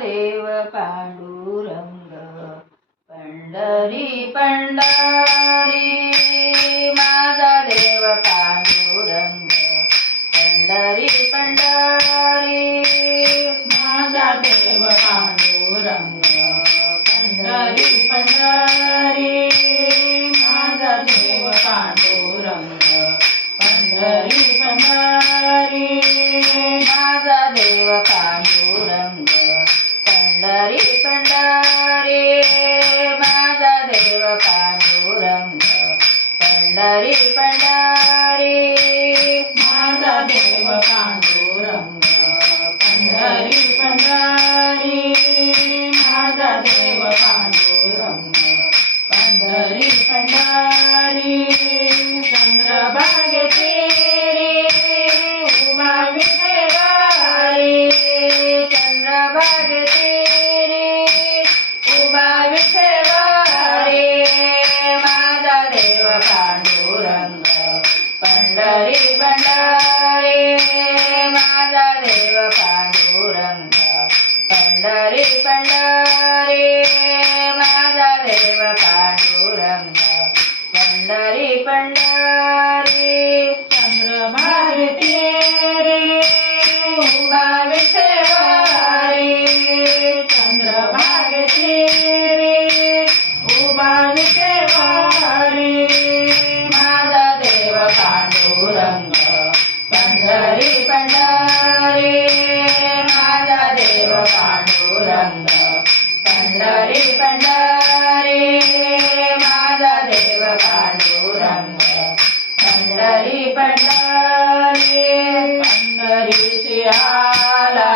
देव पांडुरंग पंढरी पंढरी माझा देव पांडुरंग पंढरी पंढरी माझा देव पांडुरंग पंढरी पंढरी माझा देव पांडुरंग पंढरी पंढरी माझा देव पांडुरंग पंढरी पंढरी माझा देव पांडुरंग पंढरी पंढरी माझा देव पांडुरंग पंढरी पंढरी माझा देव पांडुरंग पंढरी पंढरी चंद्रभागेची उभा विठेवारी चंद्रभागेची उभा विठेवारी माझा देव पांडुरंग पंढरी पंढरी माझा देव पांडुरंग पंढरी पंढरी माझा देव पांडुरंग पंढरी पंढरी चंद्रभागेची उभा विठेवारी चंद्रभागेची उभा विठेवारी माझा देव पांडुरंग पंढरी पंढरी माझा देव पांडुरंग पंढरी पंढरी माझा देव पांडुरंग पंढरी पंढरी पंढरीशी आला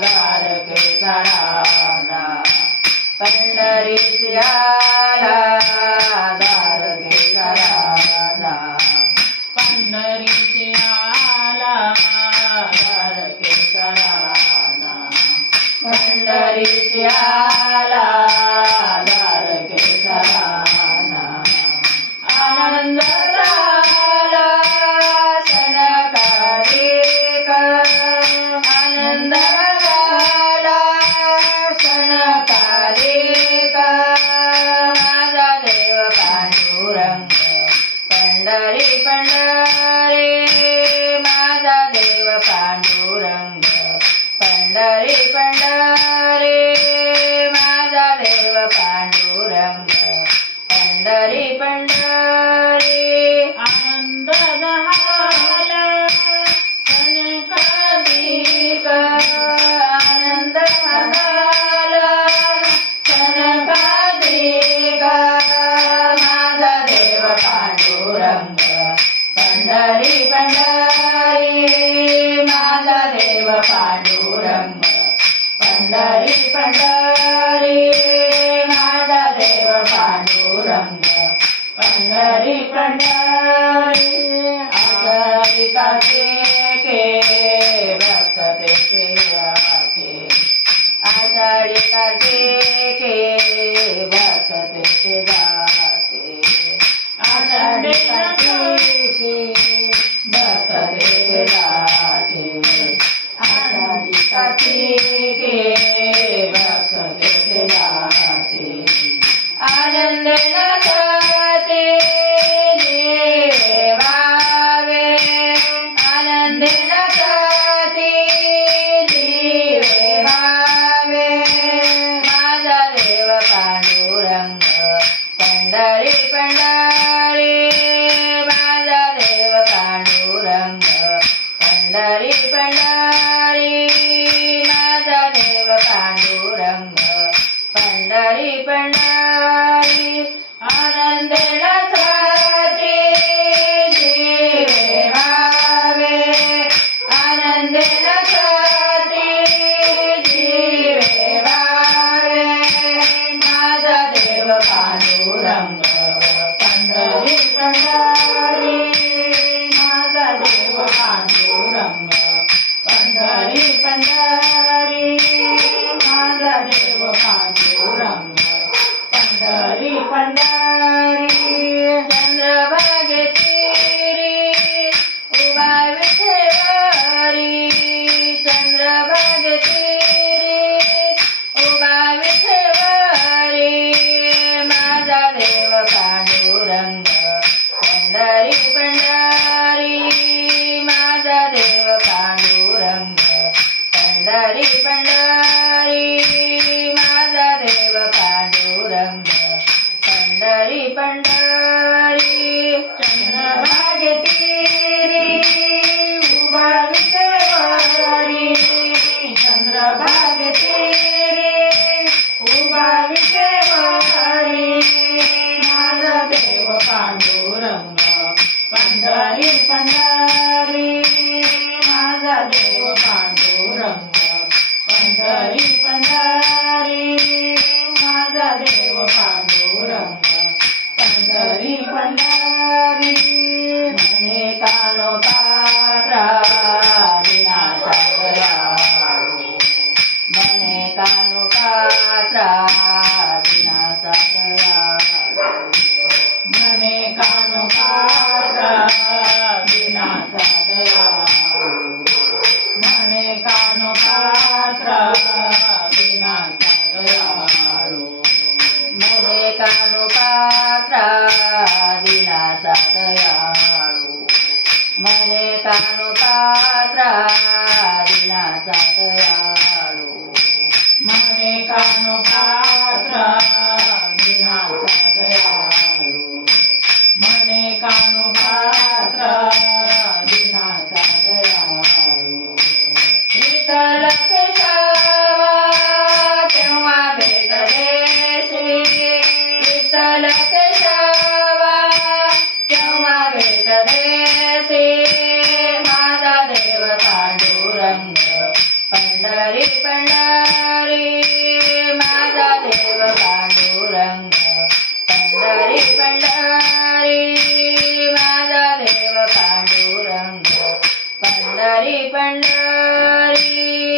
द्वारकेचा राजा पंढरीशी आला द्वारकेचा राजा पंढरीशी आला द्वारकेचा राजा पंढरीशी आला द्वारकेचा राजा आनंद झाला सणकारिक आनंद झाला सणकारिक माझा देव पांडुरंग पंढरी पंढरी माझा देव पांडुरंग पंढरी पंढरी माझा देव पांडुरंग पंढरी पंढरी आनंद झाला सणकालिक आनंद झाला सणकालिक माझा देव पांडुरंग पंढरी पंढरी माझा देव पांडुरंग पंढरी पंढरी माझा देव पांडुरंग पंढरी पंढरी आषाढी कार्तिके भक्त तेथे जाते आषाढी कार्तिके भक्त तेथे जाते आषाढी कार्तिके भक्त तेथे जाते आषाढी कार्तिके भक्त तेथे जाते आनंद नसते देवावे आनंद नसते देवावे माझा देव पांडुरंग पंढरी पंढरी माझा देव पांडुरंग पंढरी पंढरी माझा देव पांडुरंग पंढरी पंढरी आनंद नसते देवावे आनंद नसते देवावे माझा देव पांडुरंग पंढरी पंढरी माझा देव पांडुरंग पंढरी पंढरी माझा देव पांडुरंग पंढरी माझा देव पांडुरंग पंढरी पंढरी चंद्रभागे तीरी उभा विटेवरी चंद्रभागे तीरी उभा विटेवरी माझा देव पांडुरंग पंढरी पंढरी माझा देव पांडुरंग पंढरी पंढरी माझा देव पांडुरंग पंढरी पंढरी म्हणे कानोपात्रा दिनाचा दयाळू म्हणे कानोपात्रा दिनाचा दयाळू म्हणे कानोपात्रा दिनाचा दयाळू म्हणे कानोपात्रा दिनाचा दयाळू म्हणे कानोपात्रा दिनाचा दयाळू म्हणे कानोपात्रा दिनाचा दयाळू म्हणे कानोपात्रा दिनाचा दयाळू म्हणे कानोपात्रा दिनाचा दयाळू विठ्ठल केशवा तेव्हा भेट देशी विठ्ठल केशवा तेव्हा भेट देशी माझा देव पांडुरंग पंढरी पंढरी माझा देव पांडुरंग पंढरी पंढरी माझा देव पांडुरंग पंढरी पंढरी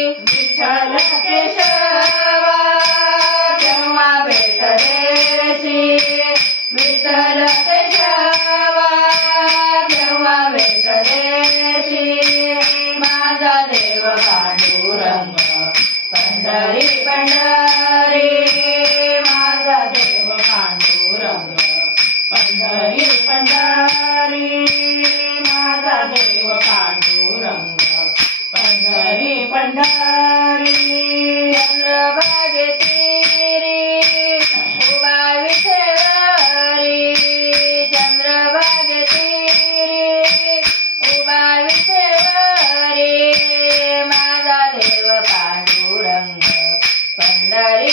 विठ्ठल केशवा तेव्हा भेट देशी विठ्ठल केशवा तेव्हा भेट देशी माझा देव पांडुरंग पंढरी पंढरी माझा देव पांडुरंग पंढरी पंढरी माझा देव पांडुरंग पंढरी पंढरी चंद्रभागे तीरी उभा विठेवरी चंद्रभागे तीरी उभा विठेवरी माझा देव पांडुरंग पंढरी